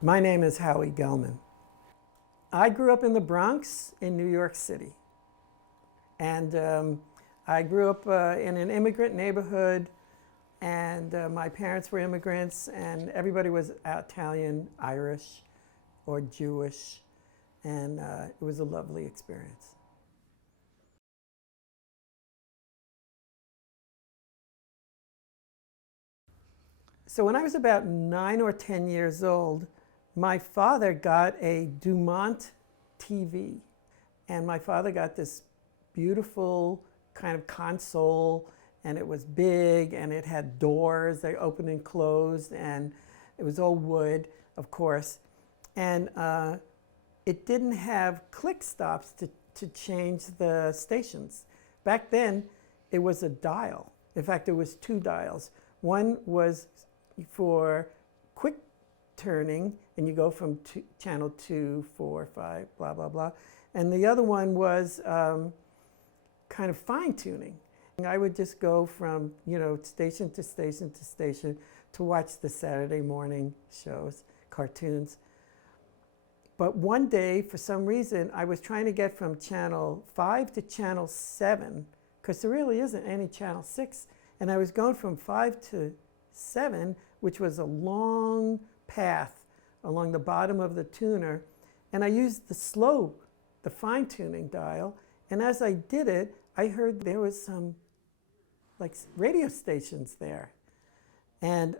My name is Howie Gelman. I grew up in the Bronx in New York City. And I grew up in an immigrant neighborhood, and my parents were immigrants, and everybody was Italian, Irish, or Jewish, and it was a lovely experience. So when I was about 9 or 10 years old, my father got a Dumont TV. And my father got this beautiful kind of console, and it was big, and it had doors, they opened and closed, and it was all wood, of course. And it didn't have click stops to change the stations. Back then, it was a dial. In fact, it was two dials. One was for quick turning, and you go from channel 2, 4, 5, blah, blah, blah. And the other one was kind of fine tuning. I would just go from, station to station to station to watch the Saturday morning shows, cartoons. But one day, for some reason, I was trying to get from channel 5 to channel 7, because there really isn't any channel 6. And I was going from 5 to 7, which was a long path along the bottom of the tuner. And I used the fine-tuning dial. And as I did it, I heard there was some radio stations there. And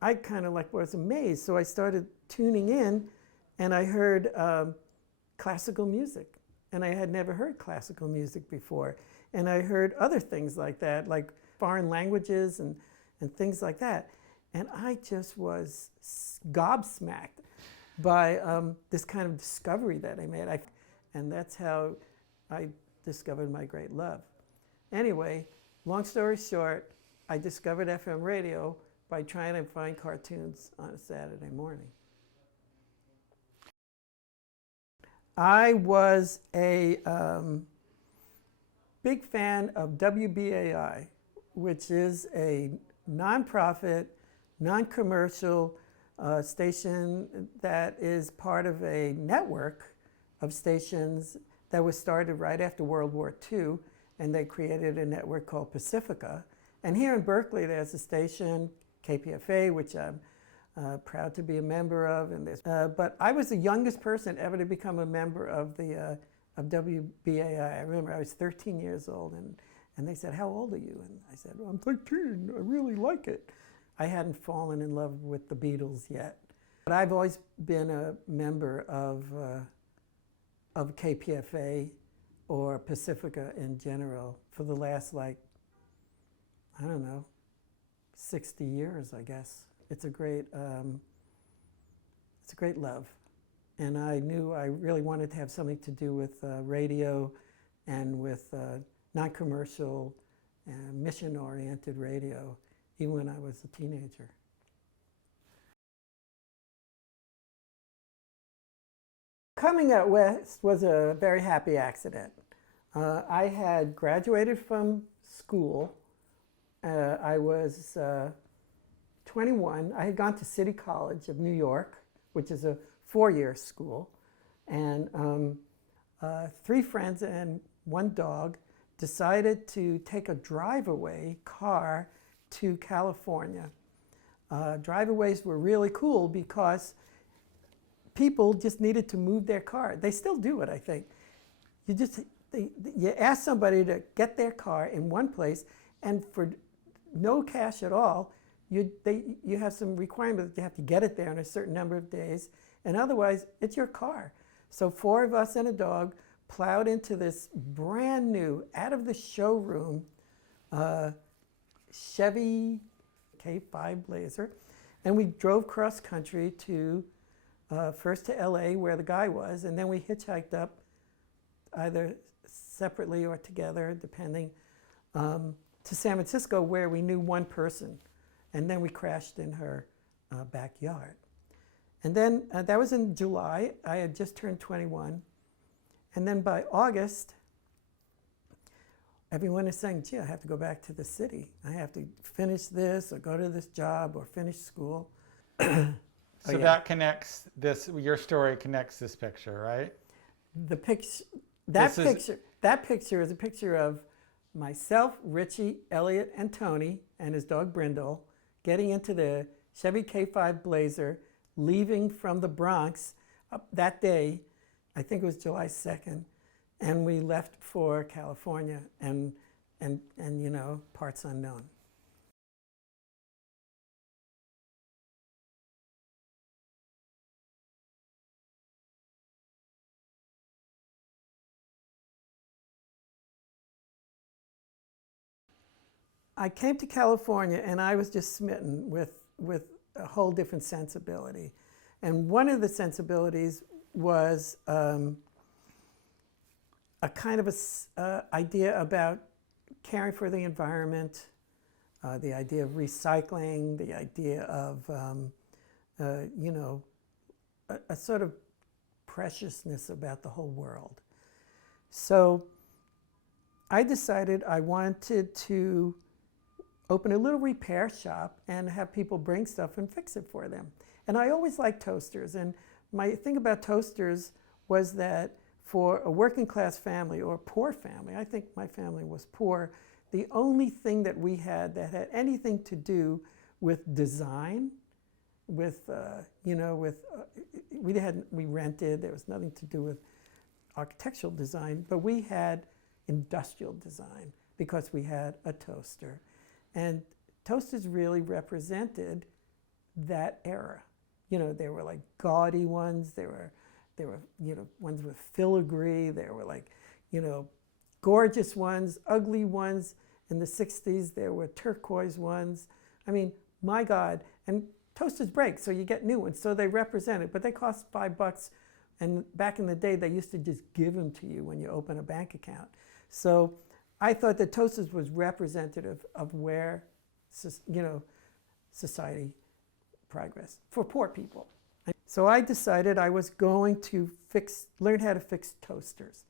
I kind of was amazed. So I started tuning in, and I heard classical music. And I had never heard classical music before. And I heard other things like that, like foreign languages and things like that. And I just was gobsmacked by this kind of discovery that I made. And that's how I discovered my great love. Anyway, long story short, I discovered FM radio by trying to find cartoons on a Saturday morning. I was a big fan of WBAI, which is a nonprofit, non-commercial station that is part of a network of stations that was started right after World War II, and they created a network called Pacifica. And here in Berkeley, there's a station, KPFA, which I'm proud to be a member of. But I was the youngest person ever to become a member of WBAI. I remember I was 13 years old, and they said, "How old are you?" And I said, "Well, I'm 13, I really like it." I hadn't fallen in love with the Beatles yet. But I've always been a member of KPFA or Pacifica in general for the last, 60 years, I guess. It's a great love. And I knew I really wanted to have something to do with radio and with non-commercial and mission-oriented radio, even when I was a teenager. Coming out west was a very happy accident. I had graduated from school. I was 21. I had gone to City College of New York, which is a 4-year school. And 3 friends and 1 dog decided to take a drive-away car to California. Drive-aways were really cool because people just needed to move their car. They still do it, I think. You ask somebody to get their car in one place, and for no cash at all, you have some requirement that you have to get it there in a certain number of days, and otherwise, it's your car. So 4 of us and a dog plowed into this brand new, out of the showroom, Chevy K5 Blazer, and we drove cross country to first to LA where the guy was, and then we hitchhiked up either separately or together, depending, to San Francisco where we knew one person, and then we crashed in her backyard. And then that was in July. I had just turned 21. And then by August, everyone is saying, "Gee, I have to go back to the city. I have to finish this or go to this job or finish school." So that connects this, your story connects this picture, right? The picture, This is, that picture is a picture of myself, Richie, Elliot, and Tony, and his dog Brindle, getting into the Chevy K5 Blazer, leaving from the Bronx that day. I think it was July 2nd, and we left for California, and you know, parts unknown. I came to California and I was just smitten with a whole different sensibility. And one of the sensibilities was a kind of idea about caring for the environment, the idea of recycling, the idea of, you know, a sort of preciousness about the whole world. So I decided I wanted to open a little repair shop and have people bring stuff and fix it for them. And I always liked toasters. And my thing about toasters was that for a working class family or a poor family, I think my family was poor, the only thing that we had that had anything to do with design, with, you know, we rented, there was nothing to do with architectural design, but we had industrial design because we had a toaster. And toasters really represented that era. You know, there were like gaudy ones, there were you know, ones with filigree, there were like, you know, gorgeous ones, ugly ones. In the 60s, there were turquoise ones. I mean, my God. And toasters break, so you get new ones. So they represent it, but they cost $5. And back in the day, they used to just give them to you when you open a bank account. So I thought that toasters was representative of where, you know, society progressed for poor people. So I decided I was going to learn how to fix toasters.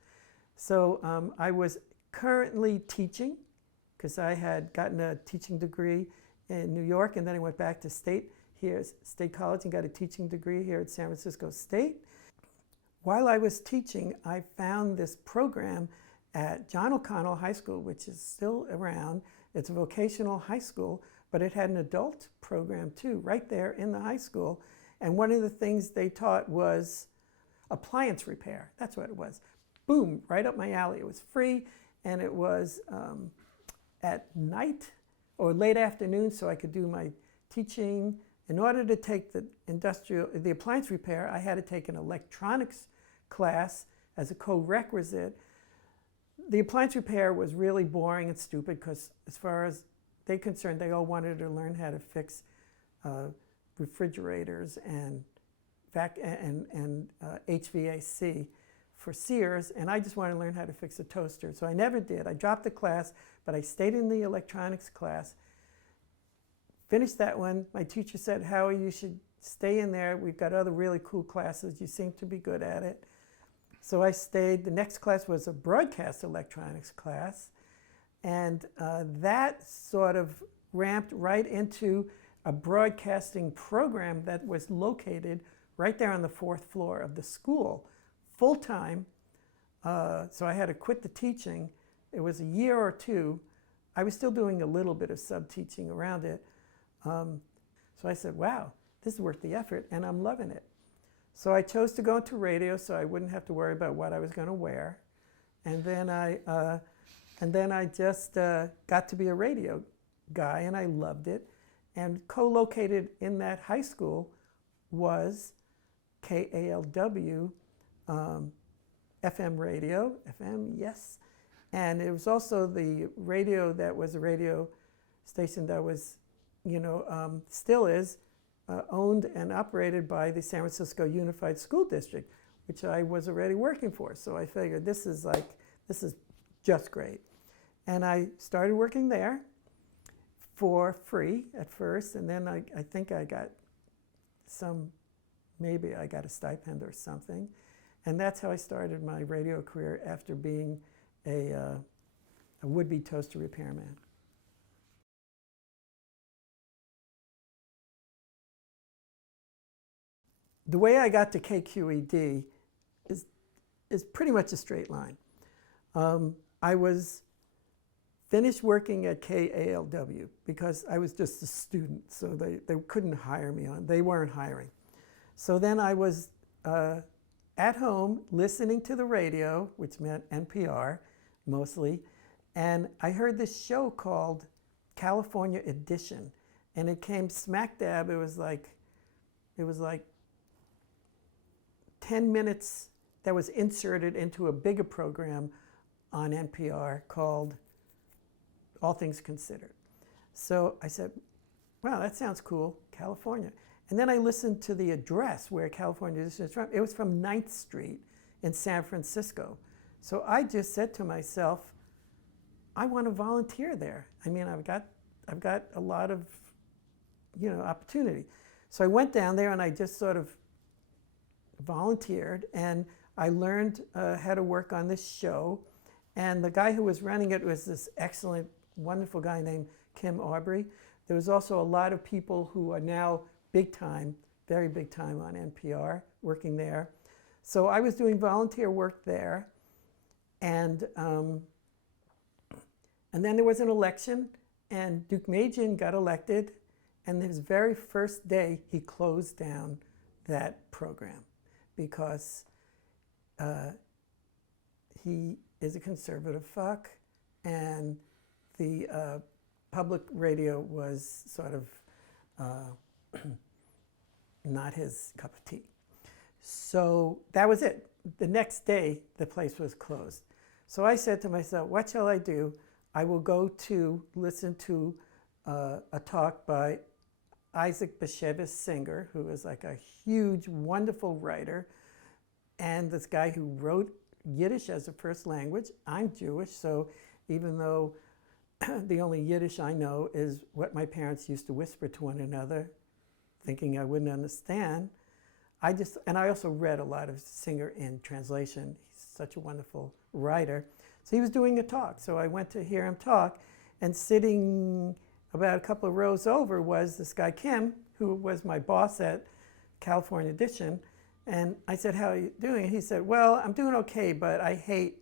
So I was currently teaching because I had gotten a teaching degree in New York, and then I went back to State College and got a teaching degree here at San Francisco State. While I was teaching, I found this program at John O'Connell High School, which is still around. It's a vocational high school, but it had an adult program too, right there in the high school. And one of the things they taught was appliance repair. That's what it was. Boom, right up my alley. It was free, and it was at night or late afternoon, so I could do my teaching. In order to take the appliance repair, I had to take an electronics class as a co-requisite. The appliance repair was really boring and stupid because as far as they're concerned, they all wanted to learn how to fix refrigerators and HVAC for Sears, and I just wanted to learn how to fix a toaster. So I never did. I dropped the class, but I stayed in the electronics class, finished that one. My teacher said, Howie, you should stay in there. We've got other really cool classes. You seem to be good at it. So I stayed. The next class was a broadcast electronics class, and that sort of ramped right into a broadcasting program that was located right there on the 4th floor of the school, full-time. So I had to quit the teaching. It was a year or two. I was still doing a little bit of sub-teaching around it. So I said, wow, this is worth the effort, and I'm loving it. So I chose to go into radio so I wouldn't have to worry about what I was going to wear. And then I just got to be a radio guy, and I loved it. And co-located in that high school was KALW FM radio, FM, yes. And it was also the radio that was a radio station that was, you know, still is, owned and operated by the San Francisco Unified School District, which I was already working for. So I figured this is just great. And I started working there for free at first, and then I think I got maybe I got a stipend or something. And that's how I started my radio career after being a would-be toaster repairman. the way I got to KQED is pretty much a straight line. I was finished working at KALW because I was just a student, so they couldn't hire me on. They weren't hiring. So then I was at home listening to the radio, which meant NPR mostly, and I heard this show called California Edition, and it came smack dab. It was like 10 minutes that was inserted into a bigger program on NPR called All Things Considered. So I said, wow, that sounds cool, California. And then I listened to the address where California Edition is from. It was from 9th Street in San Francisco. So I just said to myself, I want to volunteer there. I mean, I've got a lot of, opportunity. So I went down there and I just sort of volunteered, and I learned how to work on this show. And the guy who was running it was this excellent, wonderful guy named Kim Aubrey. There was also a lot of people who are now big time, very big time on NPR, working there. So I was doing volunteer work there. And then there was an election, and Duke Magian got elected. And his very first day, he closed down that program because he is a conservative fuck, and the public radio was sort of not his cup of tea. So that was it. The next day, the place was closed. So I said to myself, what shall I do? I will go to listen to a talk by Isaac Bashevis Singer, who is like a huge, wonderful writer, and this guy who wrote Yiddish as a first language. I'm Jewish, so even though the only Yiddish I know is what my parents used to whisper to one another, thinking I wouldn't understand, and I also read a lot of Singer in translation. He's such a wonderful writer. So he was doing a talk, so I went to hear him talk, and sitting about a couple of rows over was this guy Kim, who was my boss at California Edition. And I said, how are you doing? And he said, well, I'm doing okay, but I hate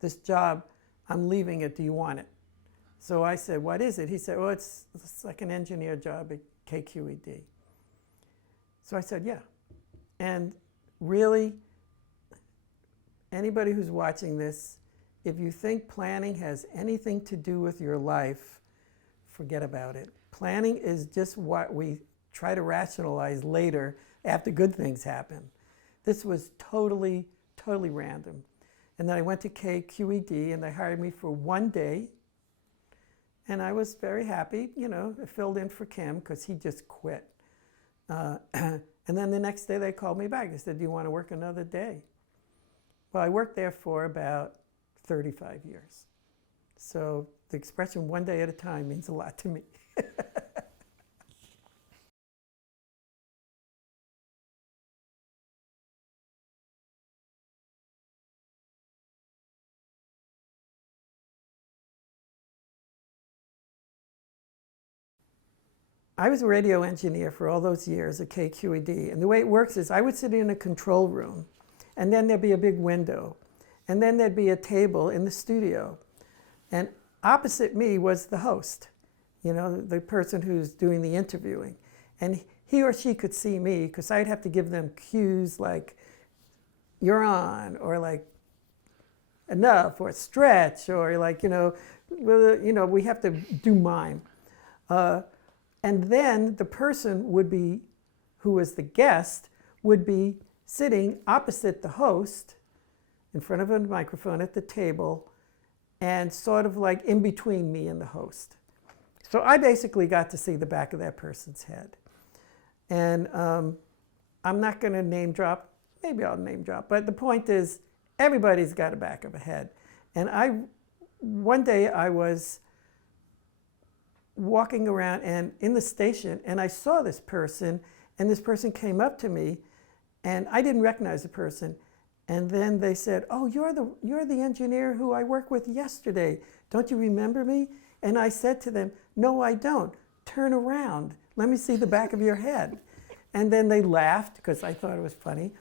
this job. I'm leaving it. Do you want it? So I said, what is it? He said, well, it's like an engineer job at KQED. So I said, yeah. And really, anybody who's watching this, if you think planning has anything to do with your life, forget about it. Planning is just what we try to rationalize later after good things happen. This was totally, totally random. And then I went to KQED, and they hired me for one day. And I was very happy, I filled in for Kim because he just quit. And then the next day they called me back. They said, do you want to work another day? Well, I worked there for about 35 years. So the expression one day at a time means a lot to me. I was a radio engineer for all those years at KQED, and the way it works is I would sit in a control room, and then there'd be a big window, and then there'd be a table in the studio, and opposite me was the host, the person who's doing the interviewing, and he or she could see me because I'd have to give them cues like, you're on, or like, enough, or stretch, or like, we have to do mime. And then the person who was the guest, would be sitting opposite the host in front of a microphone at the table and sort of like in between me and the host. So I basically got to see the back of that person's head. And I'm not going to name drop. Maybe I'll name drop. But the point is, everybody's got a back of a head. And one day I was walking around and in the station, and I saw this person, and this person came up to me, and I didn't recognize the person. And then they said, oh, you're the engineer who I worked with yesterday. Don't you remember me? And I said to them, no, I don't. Turn around. Let me see the back of your head. And then they laughed because I thought it was funny.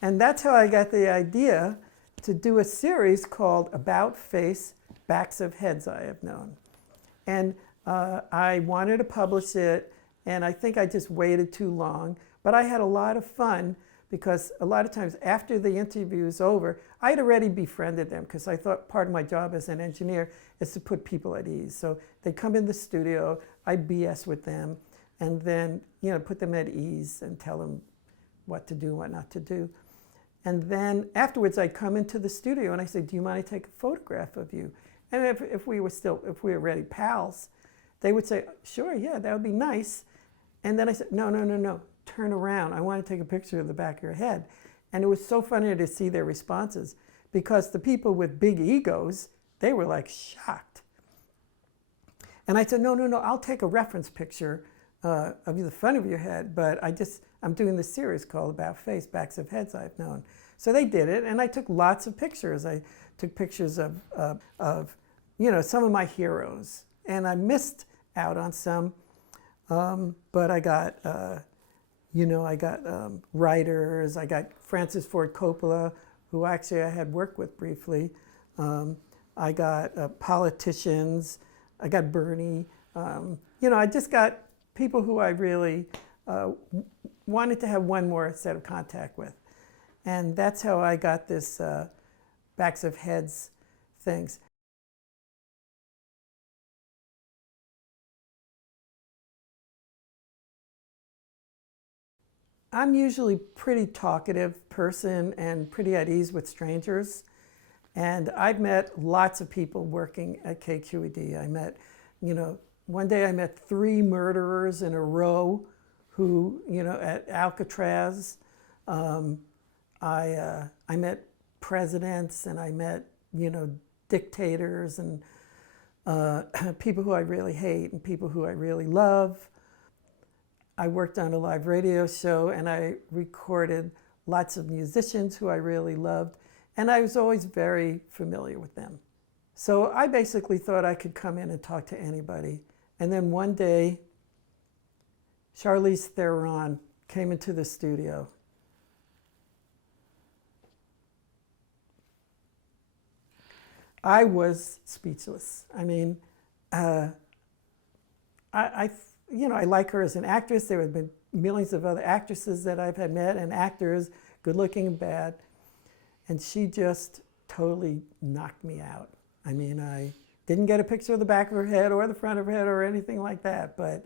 And that's how I got the idea to do a series called About Face, Backs of Heads I Have Known. And I wanted to publish it, and I think I just waited too long. But I had a lot of fun because a lot of times after the interview is over, I had already befriended them because I thought part of my job as an engineer is to put people at ease. So they come in the studio, I BS with them, and then put them at ease and tell them what to do, what not to do. And then afterwards, I'd come into the studio and I say, "Do you mind I take a photograph of you?" And if we were already pals, they would say, "Sure, yeah, that would be nice." And then I said, "No, turn around. I want to take a picture of the back of your head." And it was so funny to see their responses because the people with big egos, they were like shocked. And I said, no, I'll take a reference picture of the front of your head, but I'm doing this series called About Face, Backs of Heads I've Known. So they did it, and I took lots of pictures. I took pictures of some of my heroes, and I missed out on some, but I got writers. I got Francis Ford Coppola, who actually I had worked with briefly. I got politicians. I got Bernie. I just got people who I really wanted to have one more set of contact with. And that's how I got this Backs of Heads things. I'm usually a pretty talkative person and pretty at ease with strangers. And I've met lots of people working at KQED. I met, one day I met 3 murderers in a row who, at Alcatraz. I met presidents and I met, dictators and people who I really hate and people who I really love. I worked on a live radio show and I recorded lots of musicians who I really loved, and I was always very familiar with them. So I basically thought I could come in and talk to anybody. And then one day, Charlize Theron came into the studio. I was speechless. I mean, I like her as an actress. There have been millions of other actresses that I've had met, and actors, good looking and bad. And she just totally knocked me out. I mean, I didn't get a picture of the back of her head or the front of her head or anything like that, but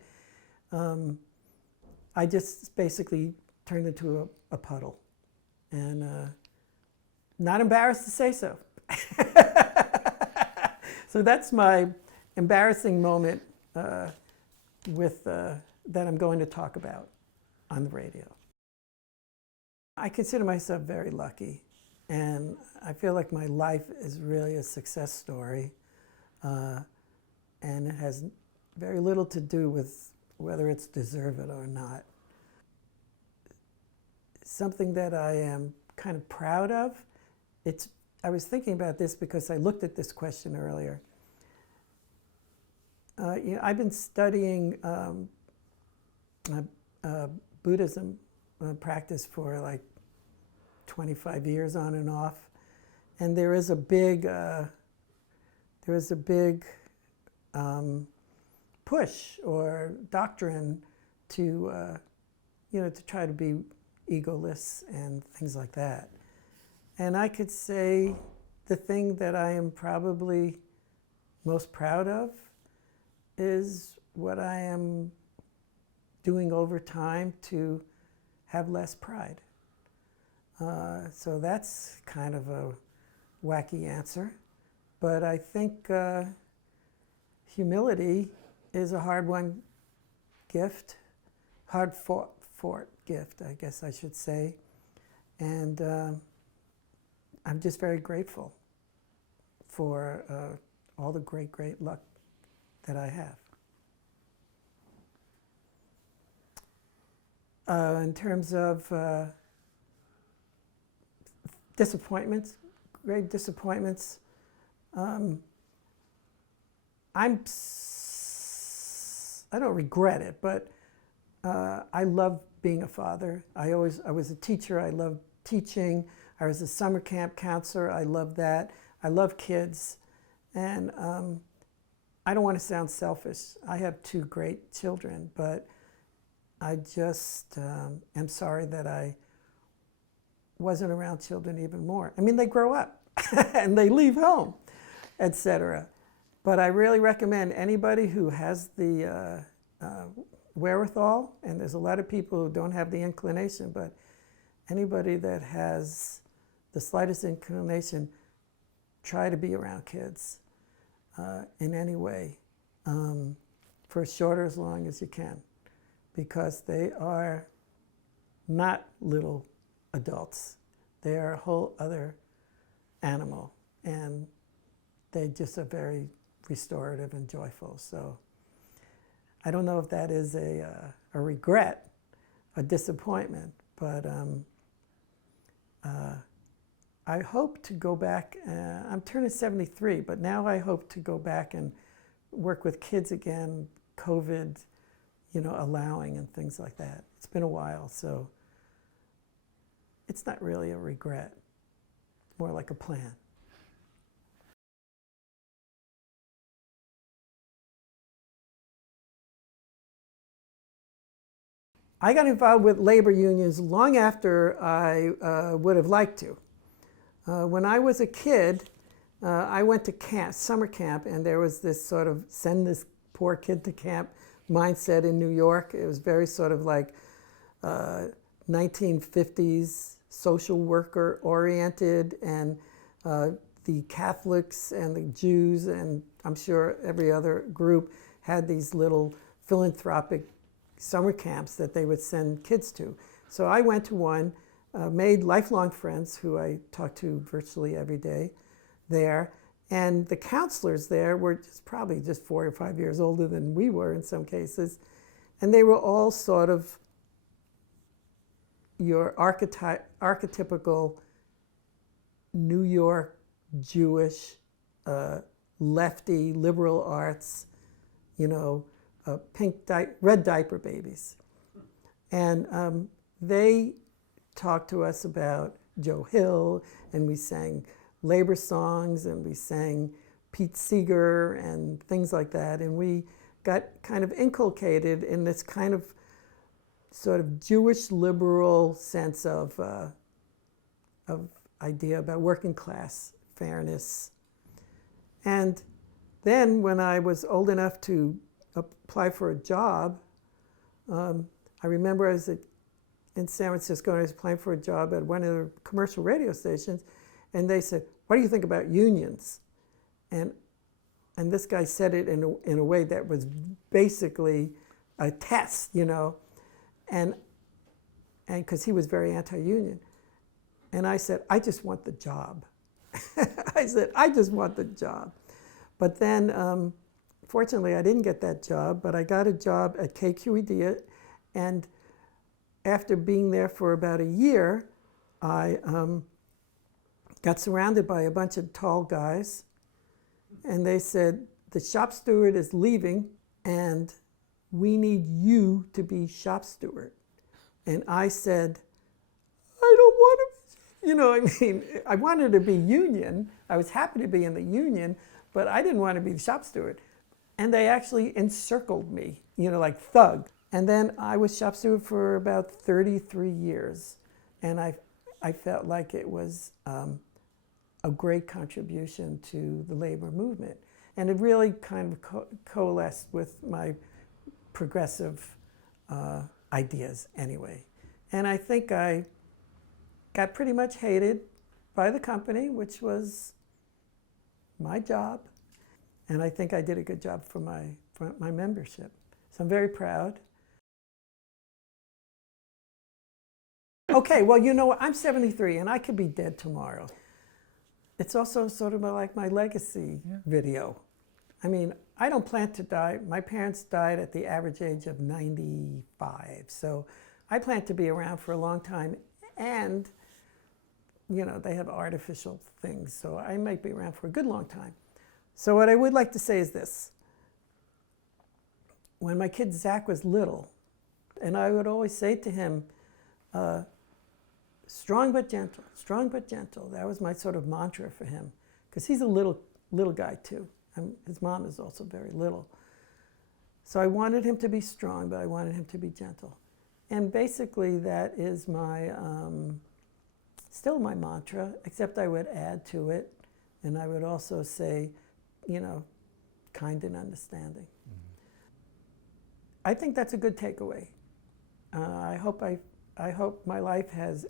I just basically turned into a puddle. And not embarrassed to say so. So that's my embarrassing moment that I'm going to talk about on the radio. I consider myself very lucky, and I feel like my life is really a success story, and it has very little to do with whether it's deserved or not. Something that I am kind of proud of, I was thinking about this because I looked at this question earlier. I've been studying Buddhism practice for like 25 years on and off, and there is a big push or doctrine to to try to be egoless and things like that. And I could say the thing that I am probably most proud of is what I am doing over time to have less pride. So that's kind of a wacky answer, but I think humility is a hard-won gift, hard-fought gift, I guess I should say, and I'm just very grateful for all the great luck that I have. In terms of disappointments, great disappointments, I don't regret it, but I love being a father. I was a teacher. I loved teaching. I was a summer camp counselor. I loved that. I love kids. And I don't want to sound selfish. I have two great children, but I just am sorry that I wasn't around children even more. I mean, they grow up and they leave home, etc. But I really recommend anybody who has the wherewithal, and there's a lot of people who don't have the inclination, but anybody that has the slightest inclination, try to be around kids in any way for as short or as long as you can, because they are not little adults. They are a whole other animal, and they just are very restorative and joyful. So I don't know if that is a regret, a disappointment, but I hope to go back. I'm turning 73, but now I hope to go back and work with kids again, COVID, allowing and things like that. It's been a while, so it's not really a regret. It's more like a plan. I got involved with labor unions long after I would have liked to. When I was a kid, I went to camp, summer camp, and there was this sort of send this poor kid to camp mindset in New York. It was very sort of like 1950s social worker oriented, and the Catholics and the Jews, and I'm sure every other group had these little philanthropic summer camps that they would send kids to. So I went to one, made lifelong friends who I talked to virtually every day there. And the counselors there were probably just 4 or 5 years older than we were in some cases. And they were all sort of your archetypical New York Jewish, lefty, liberal arts, red diaper babies. And they talked to us about Joe Hill, and we sang labor songs, and we sang Pete Seeger and things like that. And we got kind of inculcated in this kind of sort of Jewish liberal sense of idea about working class fairness. And then when I was old enough to apply for a job, I remember I was in San Francisco, and I was applying for a job at one of the commercial radio stations, and they said, "What do you think about unions?" And this guy said it in a way that was basically a test, and because he was very anti-union. And I said, "I just want the job." I said, "I just want the job." But then, fortunately, I didn't get that job, but I got a job at KQED, and after being there for about a year, I got surrounded by a bunch of tall guys, and they said, "The shop steward is leaving, and we need you to be shop steward." And I said, "I don't want to, I wanted to be union. I was happy to be in the union, but I didn't want to be the shop steward." And they actually encircled me, like thug. And then I was shop steward for about 33 years. And I felt like it was a great contribution to the labor movement. And it really kind of coalesced with my progressive ideas anyway. And I think I got pretty much hated by the company, which was my job. And I think I did a good job for my membership. So I'm very proud. Okay, well, I'm 73, and I could be dead tomorrow. It's also sort of like my legacy video. I mean, I don't plan to die. My parents died at the average age of 95. So I plan to be around for a long time. And, they have artificial things. So I might be around for a good long time. So what I would like to say is this. When my kid Zach was little, And I would always say to him, strong but gentle, strong but gentle. That was my sort of mantra for him, because he's a little guy too. His mom is also very little. So I wanted him to be strong, but I wanted him to be gentle. And basically that is my, still my mantra, except I would add to it, and I would also say, you know, kind and understanding. I think that's a good takeaway. I hope my life has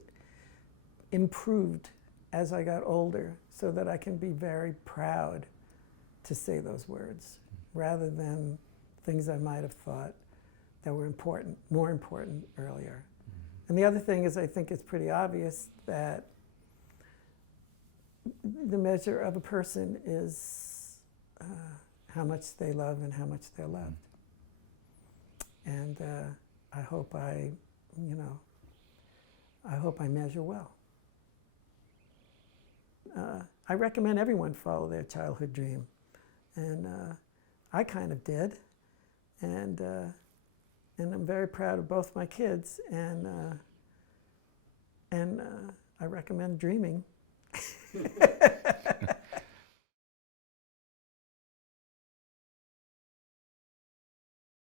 improved as I got older, so that I can be very proud to say those words, rather than things I might have thought that were important, more important earlier. And the other thing is, I think it's pretty obvious that the measure of a person is how much they love and how much they're loved. And I hope I measure well. I recommend everyone follow their childhood dream. And I kind of did. And I'm very proud of both my kids. And I recommend dreaming.